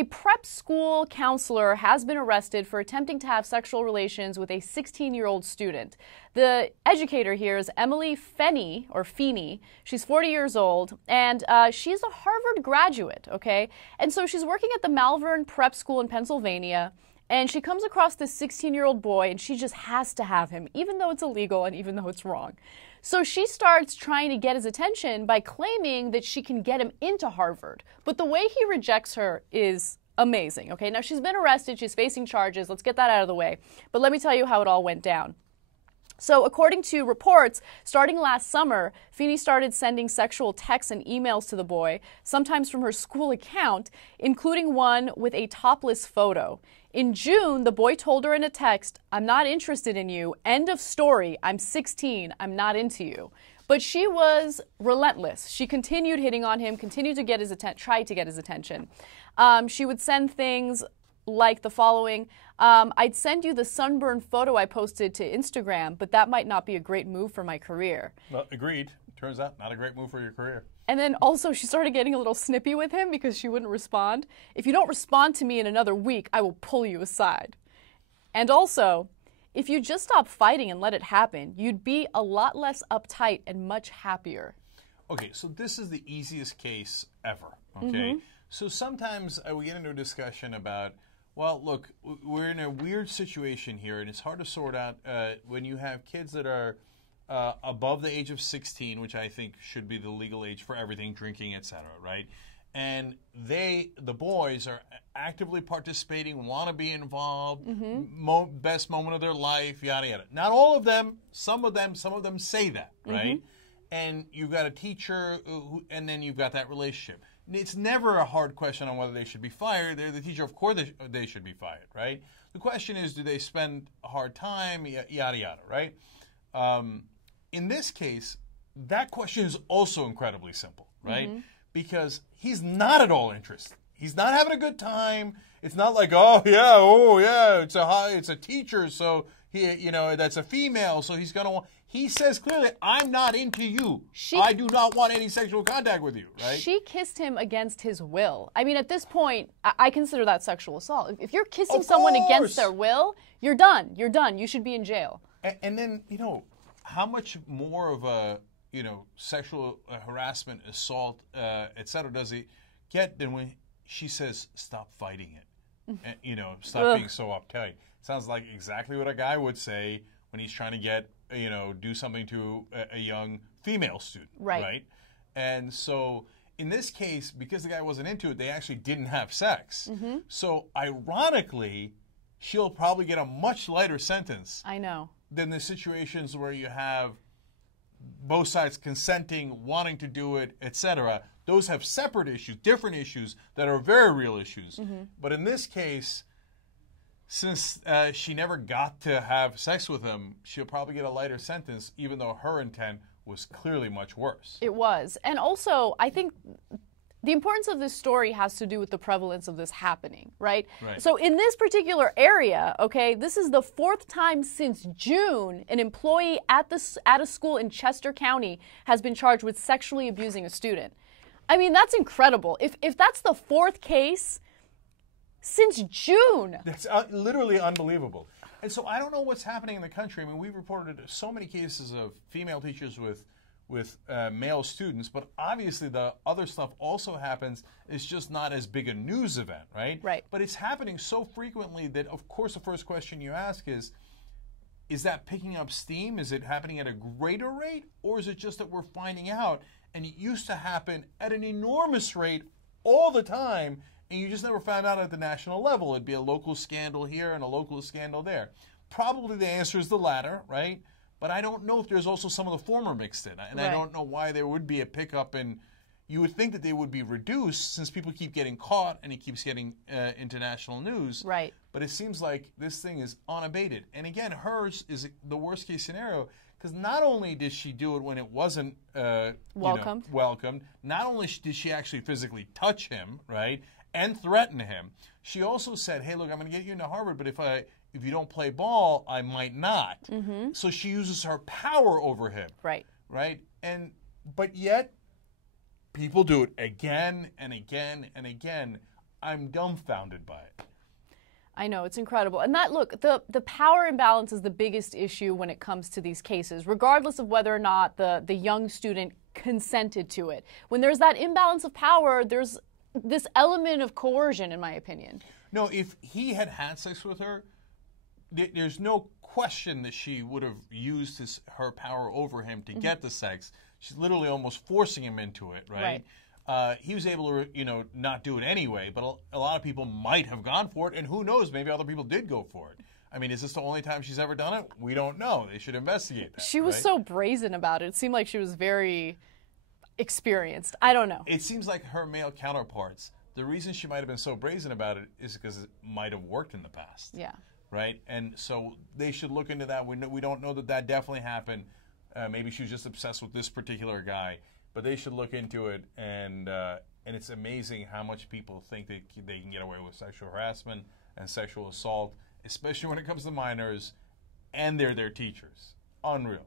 a prep school counselor has been arrested for attempting to have sexual relations with a 16-year-old student. The educator here is Emily Feeney, or Feeney. She's 40 years old, and she's a Harvard graduate, okay? And so she's working at the Malvern Prep School in Pennsylvania, and she comes across this 16-year-old boy, and she just has to have him, even though it's illegal and even though it's wrong. So she starts trying to get his attention by claiming that she can get him into Harvard. But the way he rejects her is amazing, okay? Now, she's been arrested. She's facing charges. Let's get that out of the way. But let me tell you how it all went down. So according to reports, starting last summer, Feeney started sending sexual texts and emails to the boy, sometimes from her school account, including one with a topless photo. In June, the boy told her in a text, "I'm not interested in you. End of story. I'm 16. I'm not into you." But she was relentless. She continued hitting on him, continued to get his tried to get his attention. She would send things like the following: I'd send you the sunburn photo I posted to Instagram, but that might not be a great move for my career. Well, agreed. Turns out, not a great move for your career. And then also she started getting a little snippy with him because she wouldn't respond. "If you don't respond to me in another week, I will pull you aside." And also, "If you just stop fighting and let it happen, you'd be a lot less uptight and much happier." Okay, so this is the easiest case ever, okay? So sometimes we get into a discussion about, well, look, we're in a weird situation here, and it's hard to sort out when you have kids that are above the age of 16, which I think should be the legal age for everything, drinking, etc., right? And the boys are actively participating, want to be involved, best moment of their life, yada, yada. Not all of them, some of them say that, right? And you've got a teacher, and then you've got that relationship. It's never a hard question on whether they should be fired. They're the teacher, of course they should be fired, right? The question is, do they spend a hard time, yada, yada, right? In this case, that question is also incredibly simple, right? Because he's not at all interested. He's not having a good time. It's not like, oh yeah, it's a teacher, so he, that's a female, so he's gonna want. He says clearly, "I'm not into you. I do not want any sexual contact with you." Right? She kissed him against his will. I mean, at this point, I consider that sexual assault. If you're kissing someone against their will, you're done. You're done. You should be in jail. And then, how much more of a, sexual harassment, assault, etc. does he get than when she says, "Stop fighting it," and, stop being so uptight. Sounds like exactly what a guy would say when he's trying to get, do something to a young female student, right? And so in this case, because the guy wasn't into it, they actually didn't have sex. So ironically, she'll probably get a much lighter sentence. I know. Than the situations where you have both sides consenting, wanting to do it, etc. Those have separate issues, different issues that are very real issues. But in this case, since she never got to have sex with him, she'll probably get a lighter sentence, even though her intent was clearly much worse. It was. And also, I think the importance of this story has to do with the prevalence of this happening, right? So in this particular area, okay, this is the 4th time since June an employee at a school in Chester County has been charged with sexually abusing a student. I mean, that's incredible. If that's the 4th case since June. That's literally unbelievable. And so I don't know what's happening in the country. I mean, we've reported so many cases of female teachers with male students, but obviously the other stuff also happens. It's just not as big a news event, right? Right. But it's happening so frequently that, of course, the first question you ask is that picking up steam? Is it happening at a greater rate? Or is it just that we're finding out? And it used to happen at an enormous rate all the time, and you just never found out at the national level. It'd be a local scandal here and a local scandal there. Probably the answer is the latter, right? But I don't know if there's also some of the former mixed in. And I don't know why there would be a pickup in. You would think that they would be reduced since people keep getting caught and it keeps getting international news. Right. But it seems like this thing is unabated. And again, hers is the worst case scenario because not only did she do it when it wasn't welcomed, not only did she actually physically touch him, right, and threaten him, she also said, "Hey, look, I'm going to get you into Harvard, but if you don't play ball, I might not." So she uses her power over him. Right. But yet, people do it again and again and again. I'm dumbfounded by it. I know, it's incredible. And that, look, the power imbalance is the biggest issue when it comes to these cases, regardless of whether or not the young student consented to it. When there's that imbalance of power, there's this element of coercion, in my opinion. No, if he had had sex with her, there's no question that she would have used her power over him to get the sex. She's literally almost forcing him into it, right? He was able to, not do it anyway, but a lot of people might have gone for it, and who knows, maybe other people did go for it. I mean, is this the only time she's ever done it? We don't know. They should investigate that. She was so brazen about it. It seemed like she was very experienced. I don't know. It seems like her male counterparts, the reason she might have been so brazen about it is because it might have worked in the past. Yeah. Right? And so they should look into that. We don't know that definitely happened. Maybe she was just obsessed with this particular guy. But they should look into it, and it's amazing how much people think they can get away with sexual harassment and sexual assault, especially when it comes to minors, and they're their teachers. Unreal.